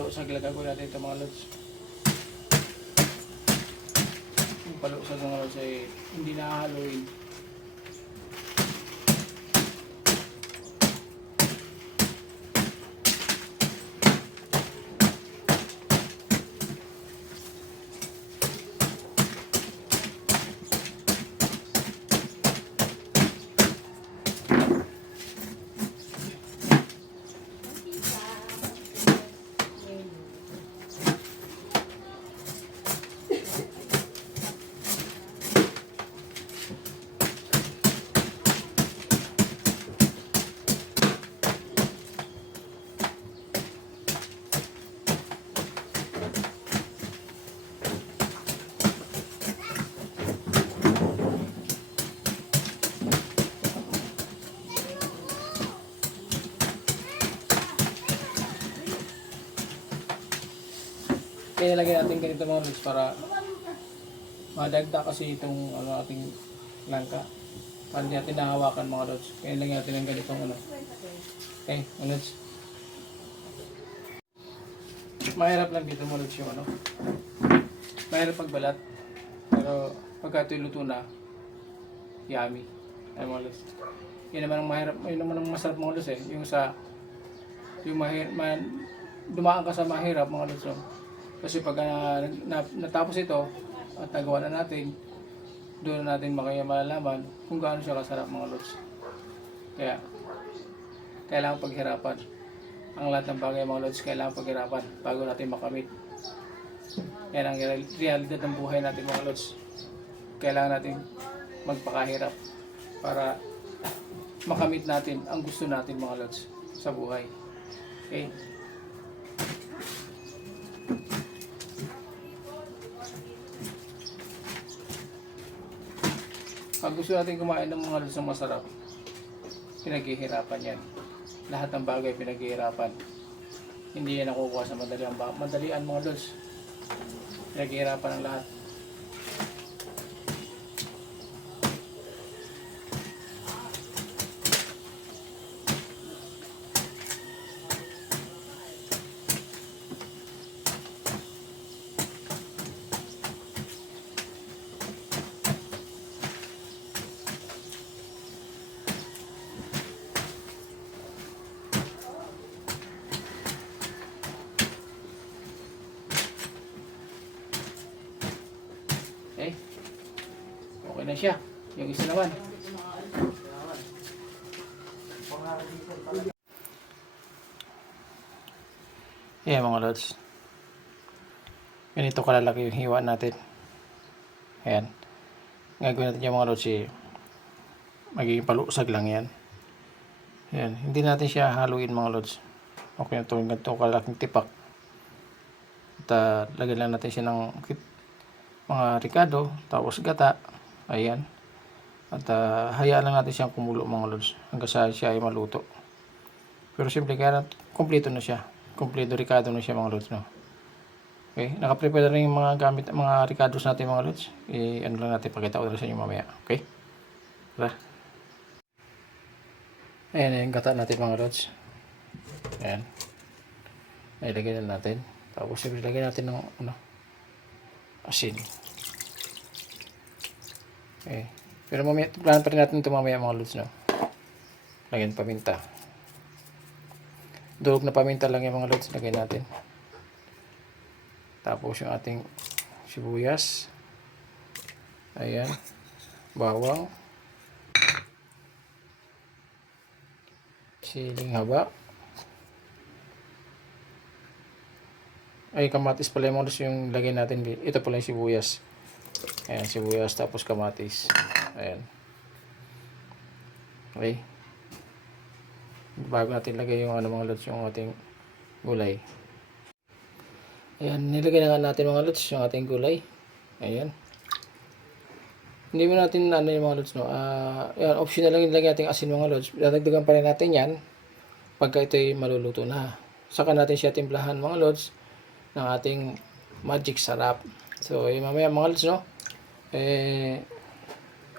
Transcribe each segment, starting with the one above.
palusag lagagawin natin ito mga lods. Yung palusag mga lods ay hindi nahahaluin. Kaya nilagyan natin ganito mga lods para madagda kasi itong ating langka. Para hindi natin nahawakan mga lods. Kaya nilagyan natin ng ganitong Okay, mga lods. Mahirap lang dito mga lods yung mahirap pagbalat. Pero pagka ito'y luto na, yummy. Ay mga lods. Yan naman ang mahirap, yun naman ang masarap mga lods yung dumaan ka sa mahirap mga lods. Kasi pag natapos ito at nagawa na natin, doon na natin malalaman kung gaano siya kasarap mga lods. Kaya kailangan paghirapan. Ang lahat ng bagay mga lods kailangan paghirapan bago natin makamit. Yan ang realidad ng buhay natin mga lods. Kailangan natin magpakahirap para makamit natin ang gusto natin mga lods sa buhay. Okay? Pag gusto natin kumain ng mga lods na masarap, pinaghihirapan yan. Lahat ng bagay pinaghihirapan. Hindi yan nakukuha sa madalian mga lods. Pinaghihirapan ang lahat. Okay? Okay na siya. Yung isa naman. Ayan mga lods. Ganito kalalaki yung hiwa natin. Ayan. Gagawin natin yung mga lods magiging palusag lang yan. Ayan. Hindi natin siya haluin mga lods. Okay na ito. Ganito kalaking tipak. At lagyan lang natin siya ng mga ricado, tapos gata, ayan, at hayaan lang natin siyang kumulo mga lods hanggang sa siya ay maluto. Pero simple kaya kompleto na siya, kompleto ricado na siya mga lods, no? Okay, nakaprepare na rin yung mga gamit, mga ricados natin mga lods. Ano lang natin, pakita ko na sa inyo mamaya. Okay, tara. Ayan yung gata natin mga lods. Ayan, ilagay na natin, tapos ilagay natin ng asin. Okay. Pero mamaya, plan pa rin natin ito mamaya mga lods, no? Lagyan paminta. Durog na paminta lang yung mga lods, lagyan natin. Tapos yung ating sibuyas. Ayan. Bawang. Siling haba. Ay, kamatis pala yung mga lods yung lagyan natin. Ito pala yung sibuyas. Ayan, sibuyas tapos kamatis. Ayan. Okay. Bago natin lagay yung mga lods, yung ating gulay. Ayan, nilagay na nga natin mga lods yung ating gulay. Ayan. Hindi mo natin yung mga lods, no. Ayan, optional lang ilagay natin asin mga lods. Dadagdagan pa rin natin yan pagka ito ay maluluto na. Saka natin siya timplahan mga lods ng ating magic sarap. So, mamaya mga lods, no.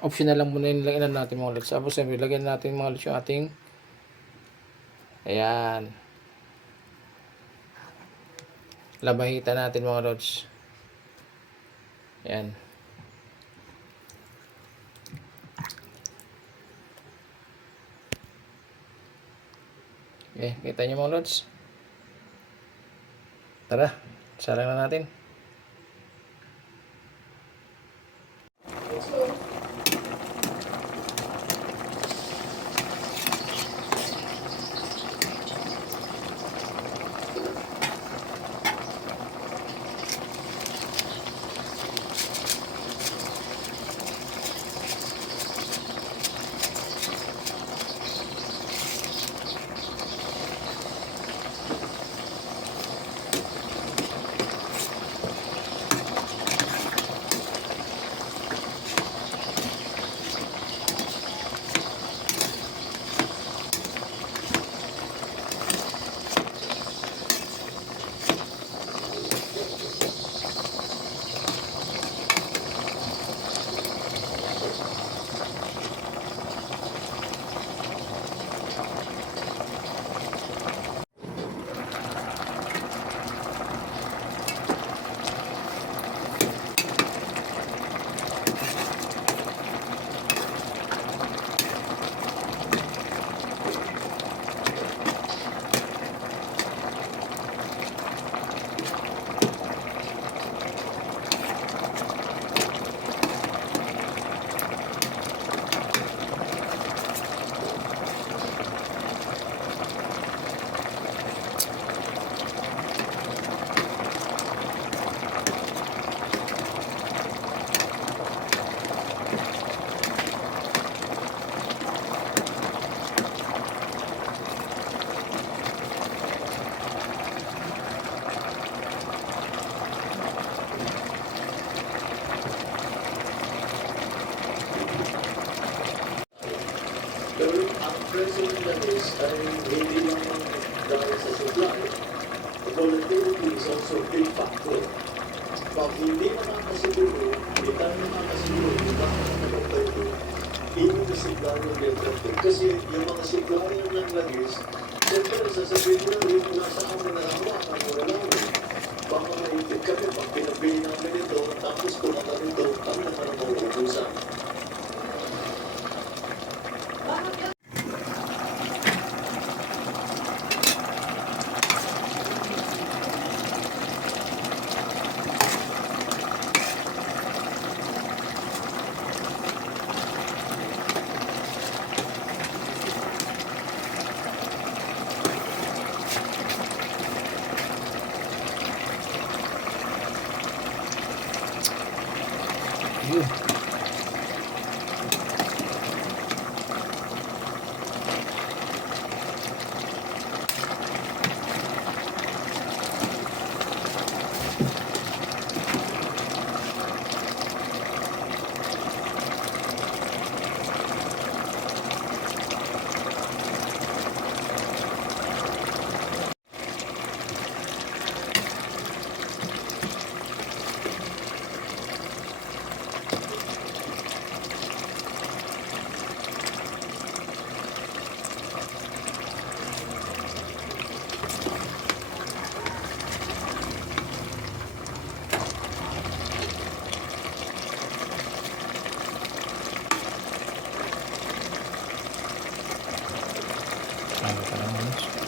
Optional lang muna yung lagyan natin mga lods. Tapos, lagyan natin mga lods yung ating ayan. Labahita natin mga lods. Yan. Okay, kita nyo mga lods. Tara, sarang na natin. Pero ang present na is ay hindi lang dahil sa supply. Volatility is also a big factor. Pag hindi makakasiguro, hindi tayo makakasiguro, hindi tayo makakapagpapayto, even the supplier will be affected. Kasi yung mga supplier ng langis, siyempre sasabihin nila, yung nasa amin na hawakan, wala namin. Baka maipit kami pag pinabili namin ito, tapos kung ano ito, kami naman ang mauubusan. Yun. Ano pa lang,